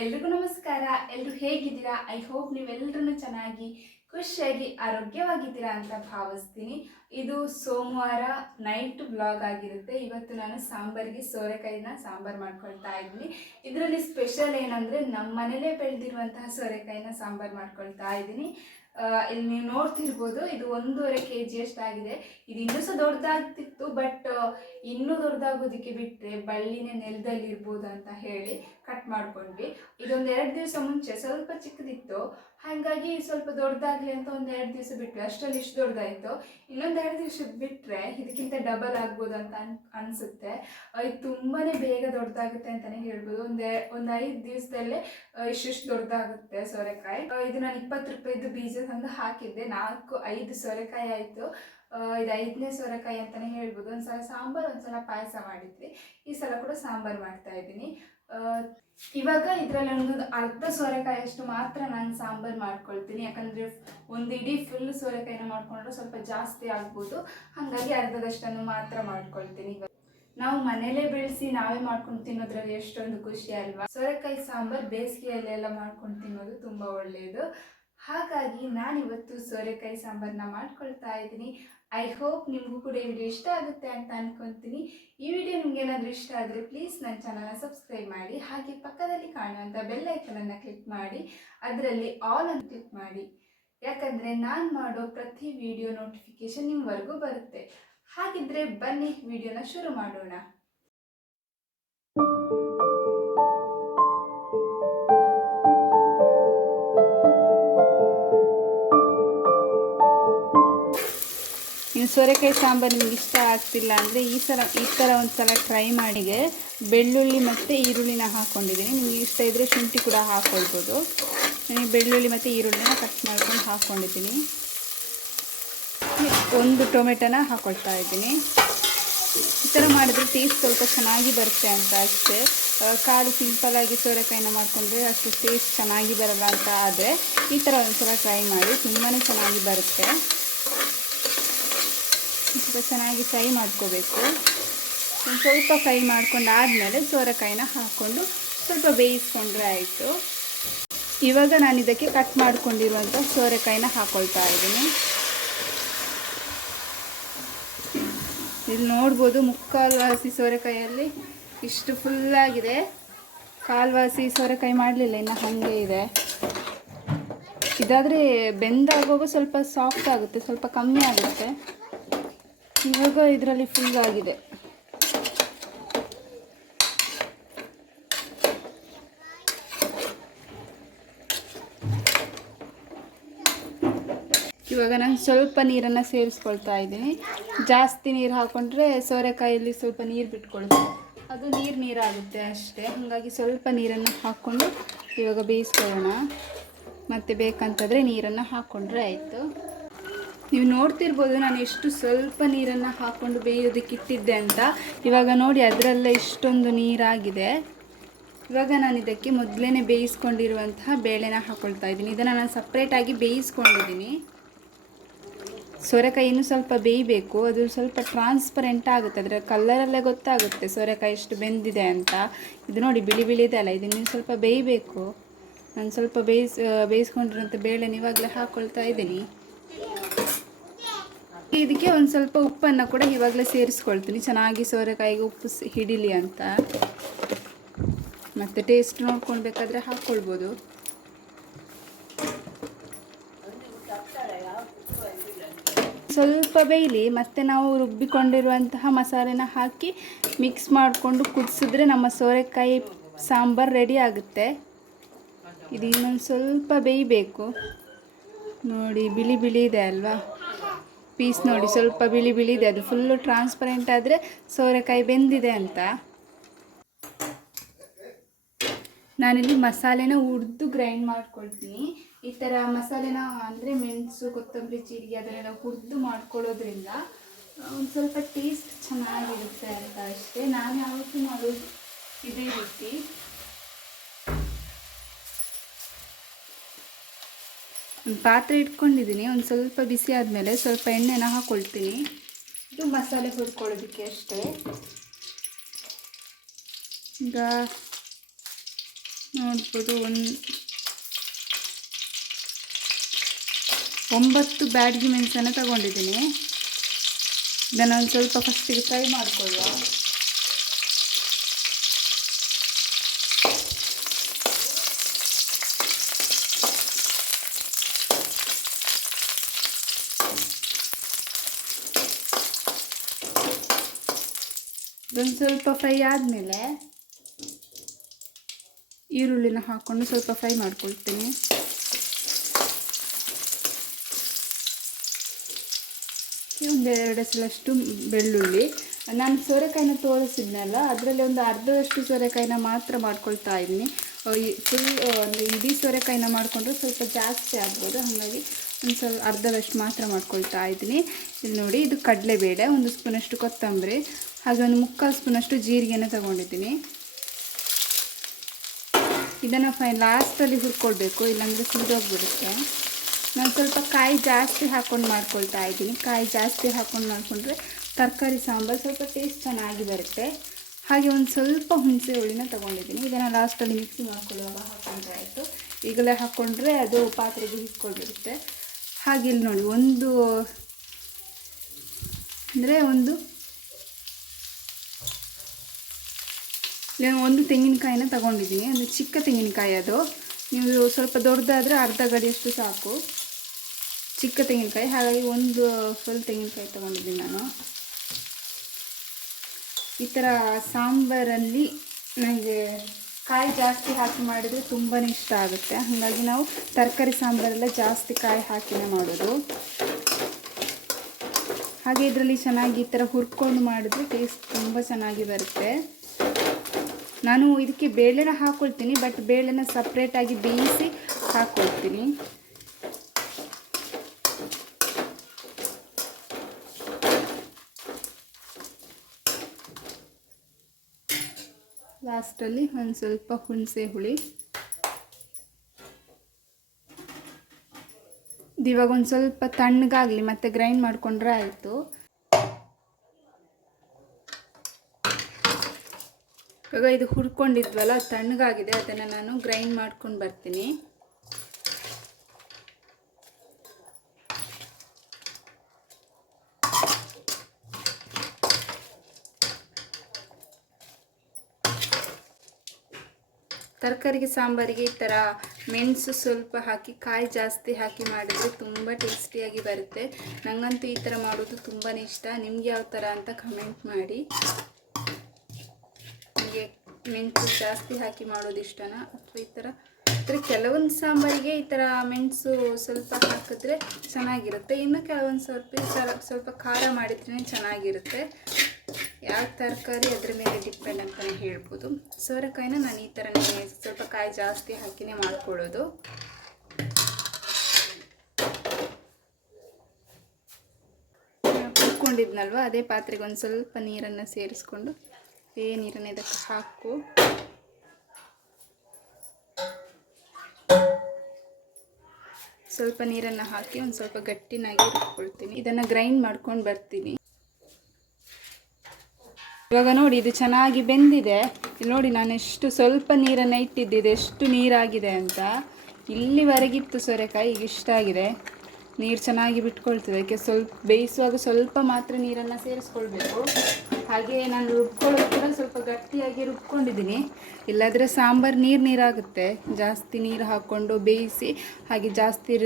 ಎಲ್ರಿಗೂ ನಮಸ್ಕಾರ. ಎಲ್ಲರೂ ಹೇಗಿದ್ದೀರಾ? ಐ ಹೋಪ್ ನೀವೆಲ್ಲರೂ ಚೆನ್ನಾಗಿ ಖುಷಿಯಾಗಿ ಆರೋಗ್ಯವಾಗಿದ್ದೀರಾ ಅಂತ ಭಾವಿಸ್ತೀನಿ. ಇದು ಸೋಮವಾರ ನೈಟ್ ವ್ಲಾಗ್ ಆಗಿರುತ್ತೆ. ಇವತ್ತು ನಾನು ಸಾಂಬಾರಿಗೆ ಸೋರೆಕಾಯಿನ ಸಾಂಬಾರು ಮಾಡ್ಕೊಳ್ತಾ ಇದ್ದೀನಿ. ಇದರಲ್ಲಿ ಸ್ಪೆಷಲ್ ಏನಂದರೆ ನಮ್ಮ ಮನೇಲೇ ಬೆಳೆದಿರುವಂತಹ ಸೋರೆಕಾಯಿನ ಸಾಂಬಾರು ಮಾಡ್ಕೊಳ್ತಾ ಇದ್ದೀನಿ. ಇಲ್ಲಿ ನೀವು ನೋಡ್ತಿರ್ಬೋದು, ಇದು 1.5 kg ಅಷ್ಟಾಗಿದೆ. ಇದು ಇನ್ನೂ ಸಹ ದೊಡ್ಡದಾಗ್ತಿತ್ತು, ಬಟ್ ಇನ್ನೂ ದೊಡ್ಡದಾಗೋದಕ್ಕೆ ಬಿಟ್ಟರೆ ಬಳ್ಳಿನೇ ನೆಲದಲ್ಲಿ ಇರ್ಬೋದು ಅಂತ ಹೇಳಿ ಕಟ್ ಮಾಡ್ಕೊಂಡ್ವಿ. ಇದೊಂದು 2 ದಿವಸ ಮುಂಚೆ ಸ್ವಲ್ಪ ಚಿಕ್ಕದಿತ್ತು, ಹಾಗಾಗಿ ಸ್ವಲ್ಪ ದೊಡ್ಡದಾಗಲಿ ಅಂತ ಒಂದು 2 ದಿವಸ ಬಿಟ್ವಿ. ಅಷ್ಟರಲ್ಲಿ ಇಷ್ಟು ದೊಡ್ಡದಾಯಿತು. ಇನ್ನೊಂದು 2 ದಿವಸ ಬಿಟ್ಟರೆ ಇದಕ್ಕಿಂತ ಡಬಲ್ ಆಗ್ಬೋದು ಅಂತ ಅನಿಸುತ್ತೆ. ಇದು ತುಂಬಾ ಬೇಗ ದೊಡ್ಡದಾಗುತ್ತೆ ಅಂತಲೇ ಹೇಳ್ಬೋದು. ಒಂದು 5 ದಿವಸದಲ್ಲೇ ಇಷ್ಟು ದೊಡ್ಡದಾಗುತ್ತೆ ಸೋರೆಕಾಯಿ. ಇದು ನಾನು 20 ರೂಪಾಯಿದು ಬೀಜ ತಂದು ಹಾಕಿದ್ದೆ. 4-5 ಸೋರೆಕಾಯಿ ಆಯಿತು. ಇದು 5ನೇ ಸೋರೆಕಾಯಿ ಅಂತಲೇ ಹೇಳ್ಬೋದು. ಒಂದ್ಸಲ ಸಾಂಬಾರು, ಒಂದ್ಸಲ ಪಾಯಸ ಮಾಡಿದ್ವಿ. ಈ ಸಲ ಕೂಡ ಸಾಂಬಾರು ಮಾಡ್ತಾ ಇದ್ದೀನಿ. ಇವಾಗ ಇದರಲ್ಲಿ ಒಂದು ಅರ್ಧ ಸೋರೆಕಾಯಿ ಅಷ್ಟು ಮಾತ್ರ ನಾನು ಸಾಂಬಾರು ಮಾಡ್ಕೊಳ್ತೀನಿ. ಯಾಕಂದರೆ ಒಂದು ಇಡೀ ಫುಲ್ ಸೋರೆಕಾಯಿನ ಮಾಡ್ಕೊಂಡ್ರೆ ಸ್ವಲ್ಪ ಜಾಸ್ತಿ ಆಗ್ಬೋದು, ಹಾಗಾಗಿ ಅರ್ಧದಷ್ಟನ್ನು ಮಾತ್ರ ಮಾಡ್ಕೊಳ್ತೀನಿ. ನಾವು ಮನೇಲೇ ಬೆಳೆಸಿ ನಾವೇ ಮಾಡ್ಕೊಂಡು ತಿನ್ನೋದ್ರಲ್ಲಿ ಎಷ್ಟೊಂದು ಖುಷಿ ಅಲ್ವಾ. ಸೋರೆಕಾಯಿ ಸಾಂಬಾರು ಬೇಸಿಗೆಯಲ್ಲೆಲ್ಲ ಮಾಡ್ಕೊಂಡು ತಿನ್ನೋದು ತುಂಬ ಒಳ್ಳೆಯದು. ಹಾಗಾಗಿ ನಾನಿವತ್ತು ಸೋರೆಕಾಯಿ ಸಾಂಬಾರನ್ನ ಮಾಡ್ಕೊಳ್ತಾ ಇದ್ದೀನಿ. ಐ ಹೋಪ್ ನಿಮಗೂ ಕೂಡ ಈ ವಿಡಿಯೋ ಇಷ್ಟ ಆಗುತ್ತೆ ಅಂತ ಅನ್ಕೊತೀನಿ. ಈ ವಿಡಿಯೋ ನಿಮ್ಗೆ ಏನಾದರೂ ಇಷ್ಟ ಆದರೆ ಪ್ಲೀಸ್ ನನ್ನ ಚಾನಲ್ನ ಸಬ್ಸ್ಕ್ರೈಬ್ ಮಾಡಿ, ಹಾಗೆ ಪಕ್ಕದಲ್ಲಿ ಕಾಣುವಂಥ ಬೆಲ್ ಐಕನನ್ನು ಕ್ಲಿಕ್ ಮಾಡಿ, ಅದರಲ್ಲಿ ಆಲ್ ಅನ್ನು ಕ್ಲಿಕ್ ಮಾಡಿ. ಯಾಕಂದರೆ ನಾನು ಮಾಡೋ ಪ್ರತಿ ವಿಡಿಯೋ ನೋಟಿಫಿಕೇಶನ್ ನಿಮ್ಮವರೆಗೂ ಬರುತ್ತೆ. ಹಾಗಿದ್ರೆ ಬನ್ನಿ ವಿಡಿಯೋನ ಶುರು ಮಾಡೋಣ. ಸೋರೆಕಾಯಿ ಸಾಂಬಾರು ನಿಮ್ಗೆ ಇಷ್ಟ ಆಗ್ತಿಲ್ಲ ಅಂದರೆ ಈ ಥರ ಒಂದು ಸಲ ಟ್ರೈ ಮಾಡಿ. ಬೆಳ್ಳುಳ್ಳಿ ಮತ್ತು ಈರುಳ್ಳಿನ ಹಾಕ್ಕೊಂಡಿದ್ದೀನಿ. ನಿಮಗೆ ಇಷ್ಟ ಇದ್ದರೆ ಶುಂಠಿ ಕೂಡ ಹಾಕ್ಕೊಳ್ಬೋದು. ನಾನು ಬೆಳ್ಳುಳ್ಳಿ ಮತ್ತು ಈರುಳ್ಳಿನ ಕಟ್ ಮಾಡ್ಕೊಂಡು ಹಾಕ್ಕೊಂಡಿದ್ದೀನಿ. ಒಂದು ಟೊಮೆಟೊನ ಹಾಕ್ಕೊಳ್ತಾ ಇದ್ದೀನಿ. ಈ ಥರ ಮಾಡಿದ್ರೆ ಟೇಸ್ಟ್ ಸ್ವಲ್ಪ ಚೆನ್ನಾಗಿ ಬರುತ್ತೆ ಅಂತ ಅಷ್ಟೇ. ಖಾಲಿ ಸಿಂಪಲ್ಲಾಗಿ ಸೋರೆಕಾಯಿನ ಮಾಡಿಕೊಂಡ್ರೆ ಅಷ್ಟು ಟೇಸ್ಟ್ ಚೆನ್ನಾಗಿ ಬರಲ್ಲ ಅಂತ ಆದರೆ ಈ ಥರ ಒಂದು ಸಲ ಟ್ರೈ ಮಾಡಿ, ತುಂಬಾ ಚೆನ್ನಾಗಿ ಬರುತ್ತೆ. ಸ್ವಲ್ಪ ಚೆನ್ನಾಗಿ ಫ್ರೈ ಮಾಡ್ಕೋಬೇಕು. ಒಂದು ಸ್ವಲ್ಪ ಫ್ರೈ ಮಾಡ್ಕೊಂಡಾದಮೇಲೆ ಸೋರೆಕಾಯಿನ ಹಾಕ್ಕೊಂಡು ಸ್ವಲ್ಪ ಬೇಯಿಸ್ಕೊಂಡ್ರೆ ಆಯಿತು. ಇವಾಗ ನಾನು ಇದಕ್ಕೆ ಕಟ್ ಮಾಡ್ಕೊಂಡಿರುವಂಥ ಸೋರೆಕಾಯಿನ ಹಾಕ್ಕೊಳ್ತಾ ಇದ್ದೀನಿ. ಇಲ್ಲಿ ನೋಡ್ಬೋದು, ಮುಕ್ಕಾಲ್ವಾಸಿ ಸೋರೆಕಾಯಲ್ಲಿ ಇಷ್ಟು ಫುಲ್ಲಾಗಿದೆ. ಕಾಲ್ವಾಸಿ ಸೋರೆಕಾಯಿ ಮಾಡಲಿಲ್ಲ, ಇನ್ನು ಹಾಗೆ ಇದೆ. ಇದಾದರೆ ಬೆಂದಾಗುವಾಗ ಸ್ವಲ್ಪ ಸಾಫ್ಟ್ ಆಗುತ್ತೆ, ಸ್ವಲ್ಪ ಕಮ್ಮಿ ಆಗುತ್ತೆ. ಇವಾಗ ಇದರಲ್ಲಿ ಫುಲ್ ಆಗಿದೆ. ಇವಾಗ ನಾನು ಸ್ವಲ್ಪ ನೀರನ್ನು ಸೇರಿಸ್ಕೊಳ್ತಾ ಇದ್ದೀನಿ. ಜಾಸ್ತಿ ನೀರು ಹಾಕ್ಕೊಂಡ್ರೆ ಸೋರೆಕಾಯಲ್ಲಿ ಸ್ವಲ್ಪ ನೀರು ಬಿಟ್ಕೊಳುತ್ತೆ, ಅದು ನೀರಾಗುತ್ತೆ ಅಷ್ಟೇ. ಹಾಗಾಗಿ ಸ್ವಲ್ಪ ನೀರನ್ನು ಹಾಕ್ಕೊಂಡು ಇವಾಗ ಬೇಯಿಸ್ಕೊಳ್ಳೋಣ. ಮತ್ತು ಬೇಕಂತಂದರೆ ನೀರನ್ನು ಹಾಕ್ಕೊಂಡ್ರೆ ಆಯಿತು. ನೀವು ನೋಡ್ತಿರ್ಬೋದು ನಾನು ಎಷ್ಟು ಸ್ವಲ್ಪ ನೀರನ್ನು ಹಾಕ್ಕೊಂಡು ಬೇಯೋದಕ್ಕೆ ಇಟ್ಟಿದ್ದೆ ಅಂತ. ಇವಾಗ ನೋಡಿ ಅದರಲ್ಲೇ ಇಷ್ಟೊಂದು ನೀರಾಗಿದೆ. ಇವಾಗ ನಾನು ಇದಕ್ಕೆ ಮೊದಲೇ ಬೇಯಿಸ್ಕೊಂಡಿರುವಂತಹ ಬೇಳೆನ ಹಾಕ್ಕೊಳ್ತಾ ಇದ್ದೀನಿ. ಇದನ್ನು ನಾನು ಸಪ್ರೇಟಾಗಿ ಬೇಯಿಸ್ಕೊಂಡಿದ್ದೀನಿ. ಸೋರೆಕಾಯಿ ಇನ್ನೂ ಸ್ವಲ್ಪ ಬೇಯಬೇಕು, ಅದು ಸ್ವಲ್ಪ ಟ್ರಾನ್ಸ್ಪರೆಂಟ್ ಆಗುತ್ತೆ, ಅದರ ಕಲ್ಲರಲ್ಲೇ ಗೊತ್ತಾಗುತ್ತೆ ಸೋರೆಕಾಯಿ ಎಷ್ಟು ಬೆಂದಿದೆ ಅಂತ. ಇದು ನೋಡಿ ಬಿಳಿ ಬಿಳಿ ಇದೆ ಅಲ್ಲ, ಇದನ್ನು ಸ್ವಲ್ಪ ಬೇಯಬೇಕು. ನಾನು ಸ್ವಲ್ಪ ಬೇಯಿಸ್ಕೊಂಡಿರೋಂಥ ಬೇಳೆನ ಇವಾಗಲೇ ಹಾಕ್ಕೊಳ್ತಾ ಇದ್ದೀನಿ. ಇದಕ್ಕೆ ಒಂದು ಸ್ವಲ್ಪ ಉಪ್ಪನ್ನು ಕೂಡ ಇವಾಗಲೇ ಸೇರಿಸ್ಕೊಳ್ತೀನಿ, ಚೆನ್ನಾಗಿ ಸೋರೆಕಾಯಿಗೆ ಉಪ್ಪು ಹಿಡಿಲಿ ಅಂತ. ಮತ್ತು ಟೇಸ್ಟ್ ನೋಡ್ಕೊಂಡು ಬೇಕಾದರೆ ಹಾಕ್ಕೊಳ್ಬೋದು. ಸ್ವಲ್ಪ ಬೇಯಲಿ, ಮತ್ತು ನಾವು ರುಬ್ಬಿಕೊಂಡಿರುವಂತಹ ಮಸಾಲೆನ ಹಾಕಿ ಮಿಕ್ಸ್ ಮಾಡಿಕೊಂಡು ಕುದಿಸಿದ್ರೆ ನಮ್ಮ ಸೋರೆಕಾಯಿ ಸಾಂಬಾರು ರೆಡಿ ಆಗುತ್ತೆ. ಇದು ಇನ್ನೊಂದು ಸ್ವಲ್ಪ ಬೇಯಬೇಕು. ನೋಡಿ ಬಿಳಿ ಬಿಳಿ ಇದೆ ಅಲ್ವಾ ಪೀಸ್, ನೋಡಿ ಸ್ವಲ್ಪ ಬಿಳಿ ಬಿಳಿ ಇದೆ. ಅದು ಫುಲ್ಲು ಟ್ರಾನ್ಸ್ಪರೆಂಟ್ ಆದರೆ ಸೋರೆಕಾಯಿ ಬೆಂದಿದೆ ಅಂತ. ನಾನಿಲ್ಲಿ ಮಸಾಲೆನ ಹುರಿದು ಗ್ರೈಂಡ್ ಮಾಡ್ಕೊಳ್ತೀನಿ. ಈ ಥರ ಮಸಾಲೆನ ಅಂದರೆ ಮೆಣಸು, ಕೊತ್ತಂಬರಿ, ಜೀರಿಗೆ ಅದನ್ನೆಲ್ಲ ಹುರಿದು ಮಾಡ್ಕೊಳ್ಳೋದ್ರಿಂದ ಒಂದು ಸ್ವಲ್ಪ ಟೇಸ್ಟ್ ಚೆನ್ನಾಗಿರುತ್ತೆ ಅಂತ ಅಷ್ಟೇ. ನಾನು ಯಾವತ್ತೂ ಮಾಡೋದು ಇದೇ ರೀತಿ. ಒಂದು ಪಾತ್ರೆ ಇಟ್ಕೊಂಡಿದ್ದೀನಿ. ಒಂದು ಸ್ವಲ್ಪ ಬಿಸಿ ಆದಮೇಲೆ ಸ್ವಲ್ಪ ಎಣ್ಣೆನ ಹಾಕ್ಕೊಳ್ತೀನಿ. ಇದು ಮಸಾಲೆ ಹುರ್ಕೊಳ್ಳೋದಕ್ಕೆ ಅಷ್ಟೇ. ಈಗ ನೋಡ್ಬೋದು 9 ಬ್ಯಾಡಗಿ ಮೆಣಸನ್ನು ತಗೊಂಡಿದ್ದೀನಿ. ಇದನ್ನು ಒಂದು ಸ್ವಲ್ಪ ಫಸ್ಟಿಗೆ ಫ್ರೈ ಮಾಡಿಕೊಳ್ಳುವ. ಇದೊಂದು ಸ್ವಲ್ಪ ಫ್ರೈ ಆದಮೇಲೆ ಈರುಳ್ಳಿನ ಹಾಕ್ಕೊಂಡು ಸ್ವಲ್ಪ ಫ್ರೈ ಮಾಡ್ಕೊಳ್ತೀನಿ. ಒಂದೆರಡು ಸಲಷ್ಟು ಬೆಳ್ಳುಳ್ಳಿ. ನಾನು ಸೋರೆಕಾಯಿನ ತೋರಿಸಿದ್ನಲ್ಲ, ಅದರಲ್ಲಿ ಒಂದು ಅರ್ಧದಷ್ಟು ಸೋರೆಕಾಯಿನ ಮಾತ್ರ ಮಾಡ್ಕೊಳ್ತಾ ಇದ್ದೀನಿ. ಫುಲ್ ಒಂದು ಇಡೀ ಸೋರೆಕಾಯಿನ ಮಾಡಿಕೊಂಡ್ರೆ ಸ್ವಲ್ಪ ಜಾಸ್ತಿ ಆಗ್ಬೋದು, ಹಾಗಾಗಿ ಒಂದು ಸ್ವಲ್ಪ ಅರ್ಧದಷ್ಟು ಮಾತ್ರ ಮಾಡ್ಕೊಳ್ತಾ ಇದ್ದೀನಿ. ಇಲ್ಲಿ ನೋಡಿ, ಇದು ಕಡಲೆಬೇಳೆ, 1 ಸ್ಪೂನಷ್ಟು ಕೊತ್ತಂಬರಿ, ಹಾಗೆ ಒಂದು 3/4 ಸ್ಪೂನಷ್ಟು ಜೀರಿಗೆನ ತಗೊಂಡಿದ್ದೀನಿ. ಇದನ್ನು ಲಾಸ್ಟಲ್ಲಿ ಹುರ್ಕೊಳ್ಬೇಕು, ಇಲ್ಲಾಂದರೆ ಸಿಡಿದೋಗ್ಬಿಡುತ್ತೆ. ನಾನು ಸ್ವಲ್ಪ ಕಾಯಿ ಜಾಸ್ತಿ ಹಾಕ್ಕೊಂಡು ಮಾಡ್ಕೊಳ್ತಾ ಇದ್ದೀನಿ. ಕಾಯಿ ಜಾಸ್ತಿ ಹಾಕ್ಕೊಂಡು ಮಾಡಿಕೊಂಡ್ರೆ ತರಕಾರಿ ಸಾಂಬಾರು ಸ್ವಲ್ಪ ಟೇಸ್ಟ್ ಚೆನ್ನಾಗಿ ಬರುತ್ತೆ. ಹಾಗೆ ಒಂದು ಸ್ವಲ್ಪ ಹುಣಸೆ ಹುಳಿನ ತೊಗೊಂಡಿದ್ದೀನಿ. ಇದನ್ನು ಲಾಸ್ಟಲ್ಲಿ ಮಿಕ್ಸಿ ಮಾಡ್ಕೊಳ್ಳುವಾಗ ಹಾಕ್ಕೊಂಡ್ರೆ ಆಯಿತು. ಈಗಲೇ ಹಾಕ್ಕೊಂಡ್ರೆ ಅದು ಪಾತ್ರೆಗೆ ಹಿಡ್ಕೊಂಡಿರುತ್ತೆ. ಹಾಗೆ ಇಲ್ಲಿ ನೋಡಿ, ಒಂದು ತೆಂಗಿನಕಾಯಿನ ತಗೊಂಡಿದ್ದೀನಿ. ಅಂದರೆ ಚಿಕ್ಕ ತೆಂಗಿನಕಾಯಿ ಅದು. ನೀವು ಸ್ವಲ್ಪ ದೊಡ್ಡದಾದರೆ ಅರ್ಧ ಗಡಿಯಷ್ಟು ಸಾಕು, ಚಿಕ್ಕ ತೆಂಗಿನಕಾಯಿ. ಹಾಗಾಗಿ ಒಂದು ಫುಲ್ ತೆಂಗಿನಕಾಯಿ ತೊಗೊಂಡಿದ್ದೀನಿ ನಾನು. ಈ ಥರ ಸಾಂಬಾರಲ್ಲಿ ನನಗೆ ಕಾಯಿ ಜಾಸ್ತಿ ಹಾಕಿ ಮಾಡಿದರೆ ತುಂಬಾ ಇಷ್ಟ ಆಗುತ್ತೆ. ಹಾಗಾಗಿ ನಾವು ತರಕಾರಿ ಸಾಂಬಾರೆಲ್ಲ ಜಾಸ್ತಿ ಕಾಯಿ ಹಾಕಿನೇ ಮಾಡೋದು. ಹಾಗೆ ಇದರಲ್ಲಿ ಚೆನ್ನಾಗಿ ಈ ಥರ ಹುರ್ಕೊಂಡು ಮಾಡಿದ್ರೆ ಟೇಸ್ಟ್ ತುಂಬ ಚೆನ್ನಾಗಿ ಬರುತ್ತೆ. ನಾನು ಇದಕ್ಕೆ ಬೇಳೆನ ಹಾಕ್ಕೊಳ್ತೀನಿ, ಬಟ್ ಬೇಳೆನ ಸಪ್ರೇಟಾಗಿ ಬೇಯಿಸಿ ಹಾಕ್ಕೊಳ್ತೀನಿ. ಲಾಸ್ಟಲ್ಲಿ ಒಂದು ಸ್ವಲ್ಪ ಹುಣಸೆ ಹುಳಿ. ಇವಾಗ ಒಂದು ಸ್ವಲ್ಪ ತಣ್ಣಗಾಗಲಿ, ಮತ್ತೆ ಗ್ರೈಂಡ್ ಮಾಡಿಕೊಂಡ್ರೆ ಆಯಿತು. ಇವಾಗ ಇದು ಹುರ್ಕೊಂಡಿದ್ವಲ್ಲ, ತಣ್ಣಗಾಗಿದೆ, ಅದನ್ನು ನಾನು ಗ್ರೈಂಡ್ ಮಾಡ್ಕೊಂಡು ಬರ್ತೀನಿ. ತರಕಾರಿಗೆ ಸಾಂಬಾರಿಗೆ ಈ ಥರ ಮೆಣಸು ಸ್ವಲ್ಪ ಹಾಕಿ ಕಾಯಿ ಜಾಸ್ತಿ ಹಾಕಿ ಮಾಡಿದರೆ ತುಂಬ ಟೇಸ್ಟಿಯಾಗಿ ಬರುತ್ತೆ. ನನಗಂತೂ ಈ ಥರ ಮಾಡೋದು ತುಂಬಾ ಇಷ್ಟ. ನಿಮ್ಗೆ ಯಾವ ಥರ ಅಂತ ಕಮೆಂಟ್ ಮಾಡಿ. ನಿಮಗೆ ಮೆಣಸು ಜಾಸ್ತಿ ಹಾಕಿ ಮಾಡೋದು ಇಷ್ಟನಾ, ಅಥವಾ ಈ ಥರ ಕೆಲವೊಂದು ಸಾಂಬಾರಿಗೆ ಈ ಥರ ಮೆಣಸು ಸ್ವಲ್ಪ ಹಾಕಿದ್ರೆ ಚೆನ್ನಾಗಿರುತ್ತೆ. ಇನ್ನು ಕೆಲವೊಂದು ಸ್ವಲ್ಪ ಖಾರ ಮಾಡಿದ್ರೇ ಚೆನ್ನಾಗಿರುತ್ತೆ. ಯಾವ ತರಕಾರಿ ಅದ್ರ ಮೇಲೆ ಡಿಪೆಂಡ್ ಅಂತಲೇ ಹೇಳ್ಬೋದು. ಸೋರೆಕಾಯಿನ ನಾನು ಈ ಥರನೇ ಸ್ವಲ್ಪ ಕಾಯಿ ಜಾಸ್ತಿ ಹಾಕಿನೇ ಮಾಡ್ಕೊಳ್ಳೋದು. ಹುರ್ಕೊಂಡಿದ್ನಲ್ವ, ಅದೇ ಪಾತ್ರೆಗೆ ಒಂದು ಸ್ವಲ್ಪ ನೀರನ್ನು ಸೇರಿಸ್ಕೊಂಡು ನೀರನ್ನು ಇದಕ್ಕೆ ಹಾಕು. ಸ್ವಲ್ಪ ನೀರನ್ನು ಹಾಕಿ ಒಂದು ಸ್ವಲ್ಪ ಗಟ್ಟಿನಾಗಿ ರುಬ್ಕೊಳ್ತೀನಿ. ಇದನ್ನು ಗ್ರೈಂಡ್ ಮಾಡ್ಕೊಂಡು ಬರ್ತೀನಿ. ಇವಾಗ ನೋಡಿ, ಇದು ಚೆನ್ನಾಗಿ ಬೆಂದಿದೆ. ಇಲ್ಲಿ ನೋಡಿ, ನಾನು ಎಷ್ಟು ಸ್ವಲ್ಪ ನೀರನ್ನು ಇಟ್ಟಿದ್ದಿದೆ, ಎಷ್ಟು ನೀರಾಗಿದೆ ಅಂತ. ಇಲ್ಲಿವರೆಗಿತ್ತು ಸೋರೆಕಾಯಿ, ಈಗ ಇಷ್ಟ ಆಗಿದೆ. ನೀರು ಚೆನ್ನಾಗಿ ಬಿಟ್ಕೊಳ್ತದೆ. ಅದಕ್ಕೆ ಸ್ವಲ್ಪ ಬೇಯಿಸುವಾಗ ಸ್ವಲ್ಪ ಮಾತ್ರ ನೀರನ್ನು ಸೇರಿಸ್ಕೊಳ್ಬೇಕು. ಹಾಗೆ ನಾನು ರುಬ್ಕೊಳ್ಳೋದು ಕೂಡ ಸ್ವಲ್ಪ ಗಟ್ಟಿಯಾಗಿ ರುಬ್ಕೊಂಡಿದ್ದೀನಿ. ಇಲ್ಲಾದರೆ ಸಾಂಬಾರು ನೀರಾಗುತ್ತೆ. ಜಾಸ್ತಿ ನೀರು ಹಾಕ್ಕೊಂಡು ಬೇಯಿಸಿ ಹಾಗೆ ಜಾಸ್ತಿ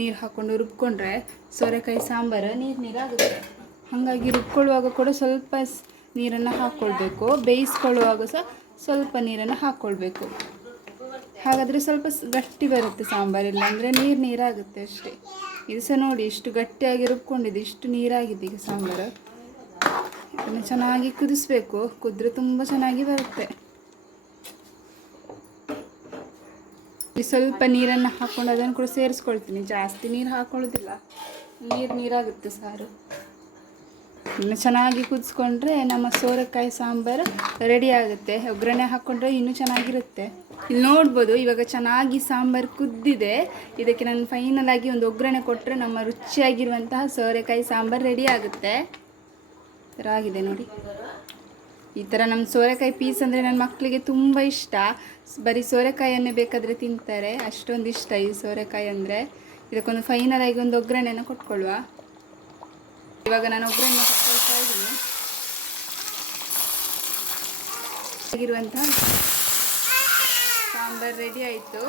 ನೀರು ಹಾಕ್ಕೊಂಡು ರುಬ್ಕೊಂಡ್ರೆ ಸೋರೆಕಾಯಿ ಸಾಂಬಾರು ನೀರಾಗುತ್ತೆ. ಹಾಗಾಗಿ ರುಬ್ಕೊಳ್ಳುವಾಗ ಕೂಡ ಸ್ವಲ್ಪ ನೀರನ್ನು ಹಾಕ್ಕೊಳ್ಬೇಕು. ಬೇಯಿಸ್ಕೊಳ್ಳುವಾಗ ಸಹ ಸ್ವಲ್ಪ ನೀರನ್ನು ಹಾಕ್ಕೊಳ್ಬೇಕು. ಹಾಗಾದರೆ ಸ್ವಲ್ಪ ಗಟ್ಟಿ ಬರುತ್ತೆ ಸಾಂಬಾರು. ಇಲ್ಲಾಂದರೆ ನೀರಾಗುತ್ತೆ ಅಷ್ಟೇ. ಇದು ಸಹ ನೋಡಿ, ಇಷ್ಟು ಗಟ್ಟಿಯಾಗಿ ರುಬ್ಕೊಂಡಿದೆ, ಇಷ್ಟು ನೀರಾಗಿದೆ ಈಗ ಸಾಂಬಾರು. ಇದನ್ನು ಚೆನ್ನಾಗಿ ಕುದಿಸ್ಬೇಕು. ಕುದ್ರೆ ತುಂಬ ಚೆನ್ನಾಗಿ ಬರುತ್ತೆ. ಸ್ವಲ್ಪ ನೀರನ್ನು ಹಾಕ್ಕೊಂಡು ಅದನ್ನು ಕೂಡ ಸೇರಿಸ್ಕೊಳ್ತೀನಿ. ಜಾಸ್ತಿ ನೀರು ಹಾಕ್ಕೊಳ್ಳೋದಿಲ್ಲ, ನೀರಾಗುತ್ತೆ ಸಾರು. ಇನ್ನು ಚೆನ್ನಾಗಿ ಕುದಿಸ್ಕೊಂಡ್ರೆ ನಮ್ಮ ಸೋರೆಕಾಯಿ ಸಾಂಬಾರು ರೆಡಿ ಆಗುತ್ತೆ. ಒಗ್ಗರಣೆ ಹಾಕ್ಕೊಂಡ್ರೆ ಇನ್ನೂ ಚೆನ್ನಾಗಿರುತ್ತೆ. ಇಲ್ಲಿ ನೋಡ್ಬೋದು, ಇವಾಗ ಚೆನ್ನಾಗಿ ಸಾಂಬಾರು ಕುದ್ದಿದೆ. ಇದಕ್ಕೆ ನಾನು ಫೈನಲ್ ಆಗಿ ಒಂದು ಒಗ್ಗರಣೆ ಕೊಟ್ಟರೆ ನಮ್ಮ ರುಚಿಯಾಗಿರುವಂತಹ ಸೋರೆಕಾಯಿ ಸಾಂಬಾರು ರೆಡಿ ಆಗುತ್ತೆ. ಆಗಿದೆ ನೋಡಿ. ಈ ಥರ ನಮ್ಮ ಸೋರೆಕಾಯಿ ಪೀಸ್ ಅಂದರೆ ನನ್ನ ಮಕ್ಕಳಿಗೆ ತುಂಬ ಇಷ್ಟ. ಬರೀ ಸೋರೆಕಾಯಿಯನ್ನೇ ಬೇಕಾದರೆ ತಿಂತಾರೆ, ಅಷ್ಟೊಂದು ಇಷ್ಟ ಈ ಸೋರೆಕಾಯಿ ಅಂದರೆ. ಇದಕ್ಕೊಂದು ಫೈನಲ್ ಆಗಿ ಒಂದು ಒಗ್ಗರಣೆನ ಕೊಟ್ಕೊಳ್ಳುವ. ಇವಾಗ ನಾನು ಒಗ್ಗರಣೆ ಕೊಟ್ಕೊಳ್ತಾ ಇದ್ದೀನಿ. ಆಗಿರುವಂಥ ಸಾಂಬಾರು ರೆಡಿ ಆಯಿತು.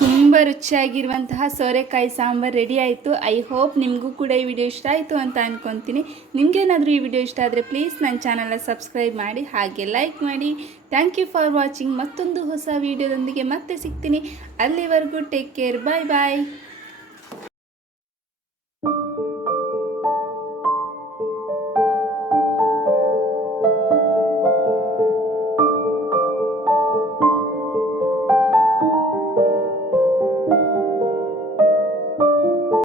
ತುಂಬ ರುಚಿಯಾಗಿರುವಂತಹ ಸೋರೆಕಾಯಿ ಸಾಂಬಾರು ರೆಡಿ ಆಯಿತು. ಐ ಹೋಪ್ ನಿಮಗೂ ಕೂಡ ಈ ವಿಡಿಯೋ ಇಷ್ಟ ಆಯಿತು ಅಂತ ಅಂದ್ಕೊತೀನಿ. ನಿಮಗೇನಾದರೂ ಈ ವಿಡಿಯೋ ಇಷ್ಟ ಆದರೆ ಪ್ಲೀಸ್ ನನ್ನ ಚಾನಲ್ನ ಸಬ್ಸ್ಕ್ರೈಬ್ ಮಾಡಿ, ಹಾಗೆ ಲೈಕ್ ಮಾಡಿ. Thank you for watching. ಮತ್ತೊಂದು ಹೊಸ ವಿಡಿಯೋದೊಂದಿಗೆ ಮತ್ತೆ ಸಿಗ್ತೀನಿ. ಅಲ್ಲಿವರೆಗೂ ಟೇಕ್ ಕೇರ್. ಬಾಯ್ ಬಾಯ್.